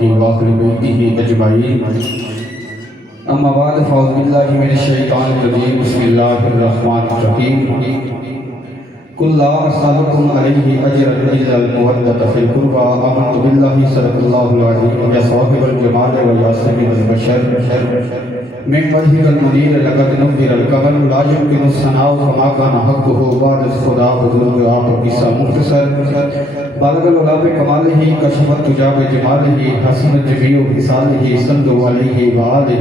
آلہ وآلہ بیتہ اجمعین اما بعد فاعوذ باللہ من الشیطان الرجیم بسم اللہ الرحمن الرحیم قل لا اسألکم علیہ اجرا الا المودۃ فی القربى آمنت باللہ صدق اللہ العظیم یا صاحب الجمال ویا سید البشر من وجهك المنير لقد نبر القمر لا يمكن الثناء كما كان حقه بعد خدا حضور آپ قصہ مختصر بالغ العلا بکمالہ کشف التجا بجمالہ حسن جمیع خصالہ صلوا علیہ وآلہ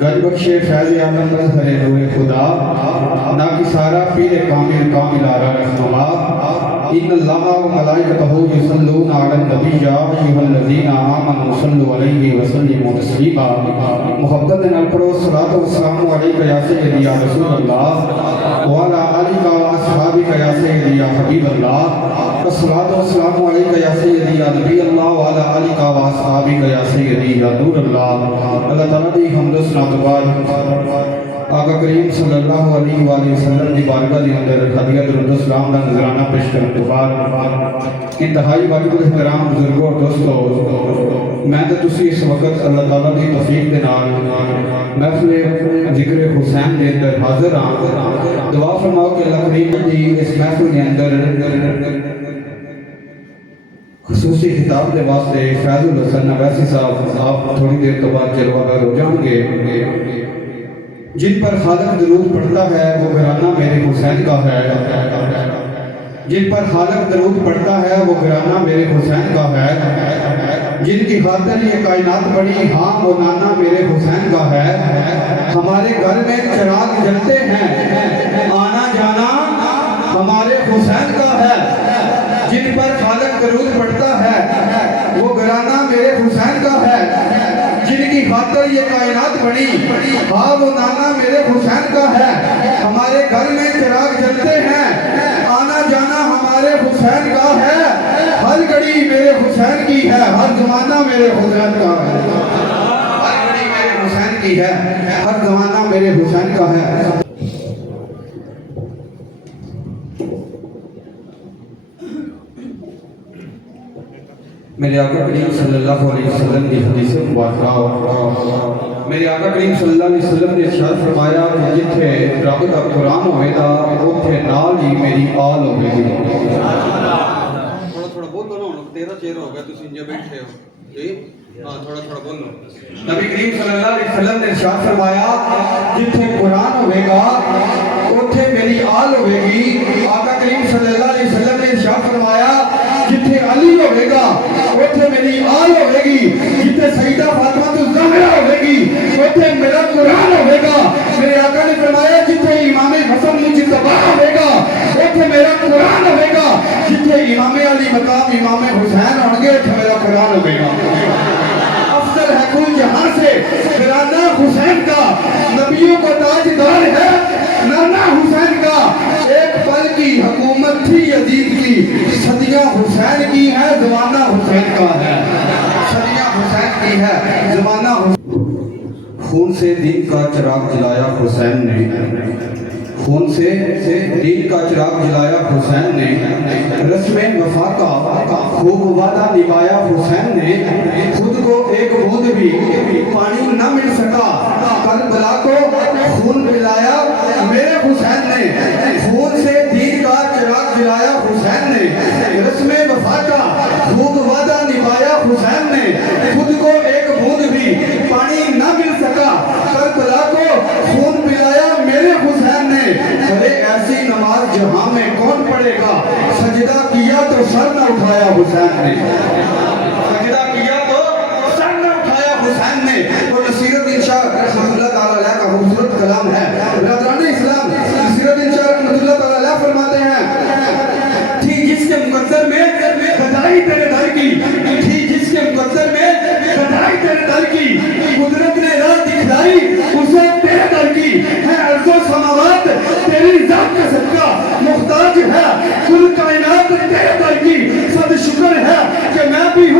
گج بخش فیض عالم مظہر نور خدا نا کسارا پیر کامل کامل آرا رحمہ ان اللہ و ملائکتہ یصلون علی النبی یا ایھا الذین آمنوا صلوا علیہ وسلموا تسلیما محبت نال پڑھو صلاۃ و سلام علیک یا سیدی یا رسول اللہ وعلی آلک و اصحابک یا سیدی یا حبیب اللہ صلاۃ و سلام علیک یا سیدی یا نبی اللہ وعلی آلک و اصحابک یا سیدی یا نور اللہ اللہ تعالی دی حمد و ثنا تو بعد آقا کریم صلی اللہ علیہ وآلہ وسلم دی بارگاہ دی اندر ہدیہ درود و سلام دا نذرانہ پیش کرنے کے بعد انتہائی واجب الاحترام بزرگوں اور دوستوں میں تو تسی اس وقت اللہ تعالیٰ دی توفیق دے نال محفل ذکر حسین دے اندر حاضر ہاں دعا فرماؤ کہ اللہ کریم دی اس محفل کے اندر خصوصی خطاب دے واسطے فیض الحسن نویسی صاحب آپ تھوڑی دیر تو بعد جلوہ گر ہو جائیں گے جن پر خالق درود پڑھتا ہے وہ گھرانہ میرے حسین کا ہے جن پر خالق درود پڑھتا ہے وہ گھرانہ میرے حسین کا ہے جن کی خاطر یہ کائنات بڑی ہاں وہ نانا میرے حسین کا ہے ہمارے گھر میں چراغ جلتے ہیں آنا جانا ہمارے حسین کا ہے جن پر خالق درود پڑھتا ہے وہ گھرانہ میرے حسین کا ہے جن کی خاطر یہ کائنات بڑی ہاں وہ نانا میرے حسین کا ہے ہمارے گھر میں چراغ جلتے ہیں آنا جانا ہمارے حسین کا ہے ہر گھڑی میرے حسین کی ہے ہر زمانہ میرے حسین کا ہے ہر گھڑی میرے حسین کی ہے ہر زمانہ میرے حسین کا ہے میرے آقا کریم صلی اللہ علیہ وسلم کی حدیث مبارکہ میرے آقا کریم صلی اللہ علیہ وسلم نے ارشاد فرمایا کہ جتھے رب دا قرآن ہوئے گا اوتھے نال ہی میری آل ہوئے گی تھوڑا تھوڑا بولو نا تیرا چہرہ ہو گیا تسی انجا بیٹھے ہو جی ہاں تھوڑا تھوڑا بولو نبی کریم صلی اللہ علیہ وسلم نے ارشاد فرمایا جتھے قرآن ہوئے گا اوتھے میری آل ہوئے گی آقا کریم صلی اللہ علیہ وسلم نے ارشاد فرمایا جتھے علی ہوئے گا اوتھے میری آل ہوئے گی جتھے سیدہ فاطمہ الزہرا ہوئے گی اوتھے میرا قرآن ہوئے گا میرے آقا نے فرمایا جتھے امام حسن مجتبی ہوئے گا اوتھے میرا قرآن ہوئے گا جتھے امام علی مقام امام حسین ہوں گے اوتھے میرا قرآن ہوئے گا افضل ہے کل جہاں سے گھرانہ حسین کا نبیوں کا تاجدار ہے نانا حسین کا ایک پل کی حکومت تھی یزید کی صدیاں حسین کی ہے زمانہ حسین کا ہے صدیاں حسین کی ہے زمانہ خون سے دین کا چراغ جلایا حسین نے خون سے دین کا چراغ جلایا حسین نے رسم وفا کا خوب وعدہ نبھایا حسین نے خود کو ایک بوند بھی پانی نہ مل سکا کربلا کو خون پلایا میرے حسین نے خون سے دین کا چراغ جلایا حسین نے رسم وفا کا خوب وعدہ نبھایا حسین نے خود کو ایک بوند بھی پانی نہ مل سکا کربلا کو خون پلایا میرے حسین نے ارے ایسی نماز جہاں میں کون پڑھے گا سجدہ کیا تو سر نہ اٹھایا حسین نے سجدہ کیا تو سر نہ اٹھایا حسین نے اور نصیر الدین شاہ رحمۃ اللہ تعالیٰ علیہ کا خوبصورت کلام ہے برادران اسلام نصیر الدین شاہ رحمۃ اللہ تعالیٰ علیہ فرماتے ہیں تھی جس کے مقدر میں خدائی تیرے در کی تھی جس کے مقدر میں خدائی تیرے در کی قدرت نے راہ دکھلائی اسے تیرے در کی ہے ارض و سماوات تیری ذات کا صدقہ محتاج ہے کل کائنات تیرے در کی صد شکر ہے کہ میں بھی ہوں